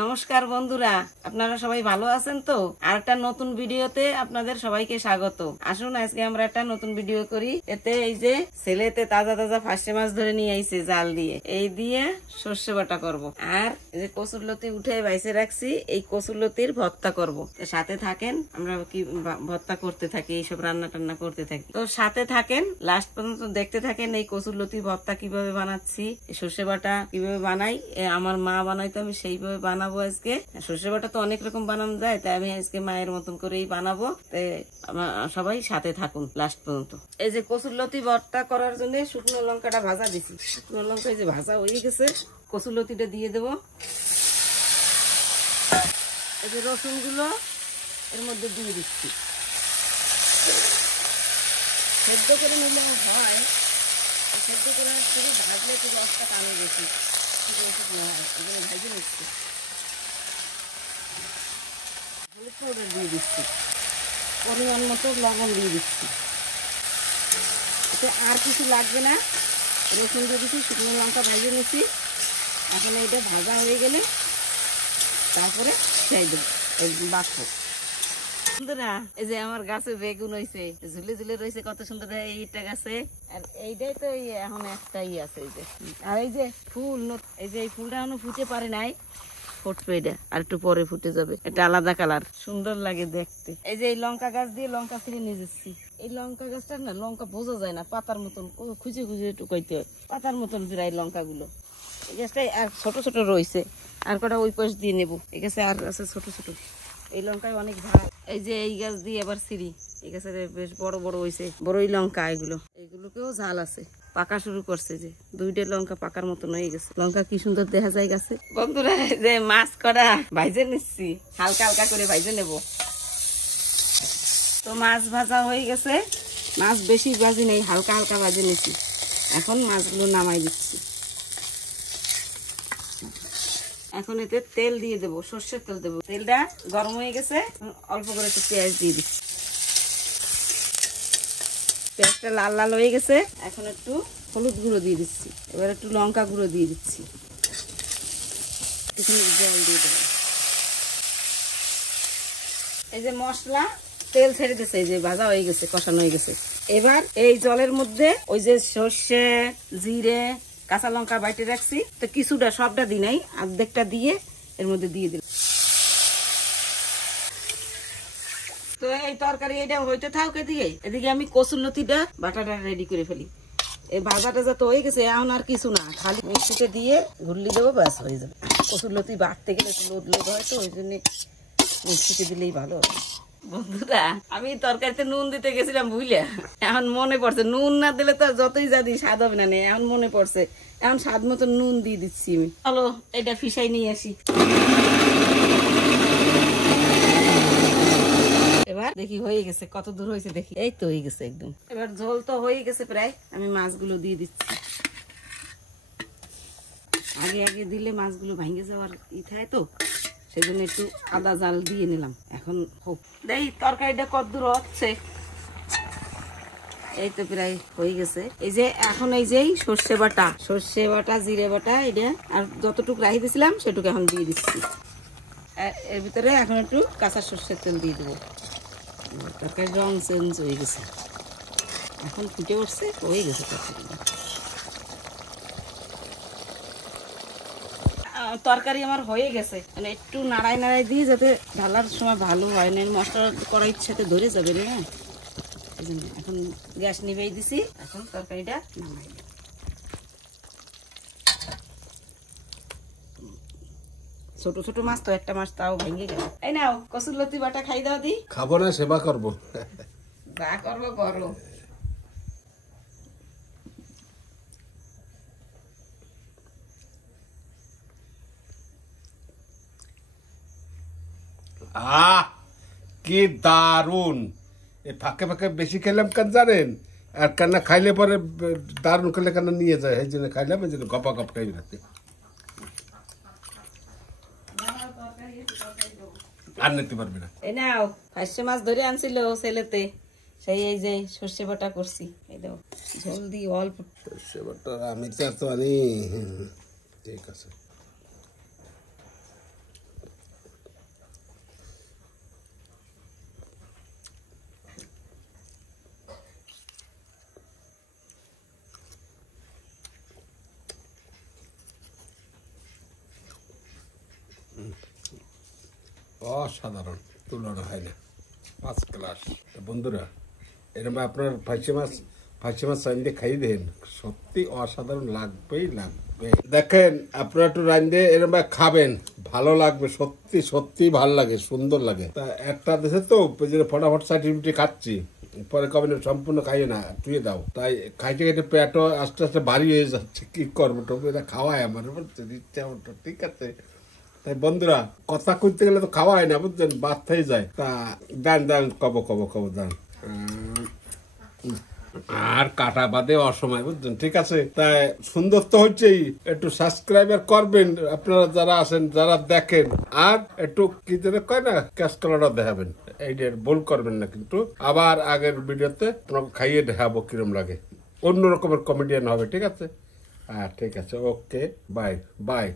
নমস্কার বন্ধুরা, আপনারা সবাই ভালো আছেন তো? আর একটা নতুন ভিডিওতে আপনাদের সবাইকে স্বাগত। আসুন আজকে আমরা একটা নতুন ভিডিও করি। এতে এই যে ছেলেতে তাজা তাজা ফাঁসে মাছ ধরে নিয়ে আইছে জাল দিয়ে, এই দিয়ে সর্ষে বাটা করব। আর এই যে কচুরলতি উঠে বাইসে রাখছি, এই কচুরলতির ভর্তা করব। তো সাথে থাকেন, আমরা কি ভর্তা করতে থাকি, এইসব রান্না টান্না করতে থাকি। তো সাথে থাকেন, লাস্ট পর্যন্ত দেখতে থাকেন এই কচুরলতি ভর্তা কিভাবে বানাচ্ছি, সর্ষে বাটা কিভাবে বানাই। আমার মা বানাইতো, আমি সেইভাবে বানাবো আজকে। সর্ষে বাটা তো অনেক রকম বানানো যায়, তাই আমি আজকে মায়ের মতন করেই বানাবো। সবাই সাথে থাকুন লাস্ট পর্যন্ত। এই যে কচুরলতি ভর্তা করার জন্য শুকনো লঙ্কাটা ভাজা দিছি। শুকনো লঙ্কা এই যে ভাজা হয়ে গেছে, কচুরলতিটা দিয়ে দেবো। এই যে রসুন গুলো এর মধ্যে দিয়ে দিচ্ছি। সেদ্ধ করে নিলে হয়, সেদ্ধ করে শুধু ভাজলে একটু রসটা টানে বেশি, শুকনো হয়, এগুলো ভাজে নিচ্ছি। হলুদ পাউডার দিয়ে দিচ্ছি, পরিমাণ মতো লবণ দিয়ে দিচ্ছি। এতে আর কিছু লাগবে না। রসুন দিয়ে দিচ্ছি, শুকনো লঙ্কা ভাজে নিচ্ছি। এখন এইটা ভাজা হয়ে গেলে তারপরে চাই দেবো বাটবো। বন্ধুরা, এই যে আমার গাছে বেগুন হয়েছে, ঝুলে ঝুলে রয়েছে কত সুন্দর এইটা গাছে। আর এইটাই তো এখন একটাই আছে। এই যে আর এই যে ফুল, এই যে এই ফুলটা এখনো ফুটে পারে নাই, ফুটবে এটা, আর একটু পরে ফুটে যাবে। এটা আলাদা কালার, সুন্দর লাগে দেখতে। এই যে এই লঙ্কা গাছ দিয়ে লঙ্কা ছিঁড়ে নিয়ে যাচ্ছি। এই লঙ্কা গাছটার না লঙ্কা বোঝা যায় না, পাতার মতন খুঁজে খুঁজে টুকাইতে হয়, পাতার মতন প্রায় লঙ্কা গুলো। এই গাছটাই আর ছোট ছোট রয়েছে, আর কটা ওই পাশ দিয়ে নেবো। এই গাছে আর আছে ছোট ছোট, এই লঙ্কায় অনেক ভালো। এই যে এই গাছ দিয়ে এবার সিঁড়ি, এই গাছের বেশ বড় বড় হয়েছে, বড়ই লঙ্কা এগুলোকেও ঝাল আছে, পাকা শুরু করছে। যে দুইটা লঙ্কা পাকার মতন হয়ে গেছে। লঙ্কা কি সুন্দর দেখা যায় গাছে। বন্ধুরা, যে মাছ করা ভাইজে নিচ্ছি, হালকা হালকা করে ভাইজে নেব। তো মাছ ভাজা হয়ে গেছে, মাছ বেশি ভাজি নেই, হালকা হালকা ভাজে নিচ্ছি। এখন মাছগুলো নামাই দিচ্ছি। এখন এতে তেল দিয়ে দেবো, সর্ষের তেল দেবো। তেলটা গরম হয়ে গেছে, অল্প করে একটু পেঁয়াজ দিয়ে দিচ্ছি। পেঁয়াজটা লাল লাল হয়ে গেছে, এখন একটু হলুদ গুঁড়ো দিয়ে দিচ্ছি। এবার একটু লঙ্কা গুঁড়ো দিয়ে দিচ্ছি, একটু জল দিয়ে দেবো। এই যে মশলা তেল ছেড়ে দিচ্ছে, এই যে ভাজা হয়ে গেছে, কষানো হয়ে গেছে। এবার এই জলের মধ্যে ওই যে সর্ষে, জিরে, কাঁচা লঙ্কা বাইটে রাখছি, তো কিছুটা, সবটা দিই নাই, অর্ধেকটা দিয়ে এর মধ্যে দিয়ে দিলাম। তো এই তরকারি এটা হইতে থাকুক, এদিকে আমি কচুরলতিটা বাটাটা রেডি করে ফেলি। এই ভাজাটা যত হয়ে গেছে, এখন আর কিছু না, খালি মিক্সিতে দিয়ে ঘুরলি দেবো, ব্যাস হয়ে যাবে। কচুরলতি বাটতে গেলে একটু লোদ লোদ হয়, তো ওই জন্য মিক্সিতে দিলেই ভালো হবে। বন্ধুরা, আমি তরকারিতে নুন দিতে গেছিলাম ভুলে, এখন মনে পড়ছে নুন না দিলে তো যতই যা দিই স্বাদ হবে না। এখন মনে পড়ছে, এখন স্বাদ মতো নুন দিয়ে দিচ্ছি আমি। চলো এটা ফিসাই নিয়ে আসি। এবার দেখি হয়ে গেছে, কত দূর হয়েছে দেখি। এই তো হয়ে গেছে একদম। এবার ঝোল তো হয়ে গেছে প্রায়, আমি মাছগুলো দিয়ে দিচ্ছি। আগে আগে দিলে মাছগুলো ভেঙে যাওয়ার থাকে তো, সেই জন্য একটু আদা জাল দিয়ে নিলাম। এখন হোক, দেই তরকারিটা কত দূর হচ্ছে। এই তো প্রায় হয়ে গেছে। এই যে এখন এই যে সর্ষে বাটা, জিরে বাটা, এটা আর যতটুকু রাখি দিয়েছিলাম সেটুকু এখন দিয়ে দিচ্ছি। এর ভিতরে এখন একটু কাঁচা সর্ষের তেল দিয়ে দেবো। তরকারির রং চেঞ্জ হয়ে গেছে, এখন ফুটে উঠছে, হয়ে গেছে তরকারি আমার হয়ে গেছে। মানে একটু নাড়াই নাড়াই দিই, যাতে ঢালার সময় ভালো হয় না, মশলা কড়াইয়ের সাথে ধরে যাবে না। এই জন্য এখন গ্যাস নিবেই দিছি, এখন তরকারিটা নামাই। ছোট ছোট মাছ তো, একটা মাছ তাও ভেঙে গেল। এই নাও কচুরলতি বাটা খাই দাও দি। খাবো না, সেবা করবো। যা করবো করো। কি দারুন! এই ফাঁকে ফাঁকে বেশি খেলাম কেন জানেন? আর কেন খাইলে পরে দারুন খেলে কেন নিয়ে যায়, এই জন্য খাইলাম, এই জন্য গপা গপ খাই রাতে। আর নিতে পারবে না। এই নাও ফাঁসে মাছ ধরে আনছিল ছেলেতে, সেই এই যে সর্ষে বাটা করছি। এই দাও ঝোল দিয়ে অল্প। সর্ষে বাটা আমি তো আনি, ঠিক আছে। অসাধারণ, তুলনা হয় না, ফার্স্ট ক্লাস। বন্ধুরা, এরকম আপনার ফাঁসি মাছ রান্ধে খাই দেন, সত্যি অসাধারণ লাগবেই লাগবে। দেখেন আপনারা একটু রান্ধে এরকম খাবেন, ভালো লাগবে, সত্যি সত্যি ভালো লাগে, সুন্দর লাগে। তা একটা দেশে তো ফটাফট সার্টিফিকেট খাচ্ছি, পরে কবে সম্পূর্ণ খাইয়ে না ধুয়ে দাও, তাই খাইতে খাইতে পেটও আস্তে আস্তে ভারী হয়ে যাচ্ছে, কি করবো, টপু এটা খাওয়ায় আমার, বুঝছেন, ইচ্ছা মতো। ঠিক আছে, তাই বন্ধুরা কথা কইতে গেলে তো খাওয়া হয় না, বুঝছেন, বাদ হয়ে যায়। তা দেন কব দেন। আর কাটা বাদে অসময়, বুঝছেন। ঠিক আছে, তাই সুন্দর তো হচ্ছেই, একটু সাবস্ক্রাইবার করবেন আপনারা যারা আছেন, যারা দেখেন, আর একটু কি যেন কয় না, ক্যাশ কলারটা দেখাবেন, এইটা ভুল করবেন না কিন্তু। আবার আগের ভিডিওতে তোমাকে খাইয়ে দেখাবো কিরম লাগে, অন্য রকমের কমেডিয়ান হবে। ঠিক আছে, হ্যাঁ ঠিক আছে, ওকে, বাই বাই।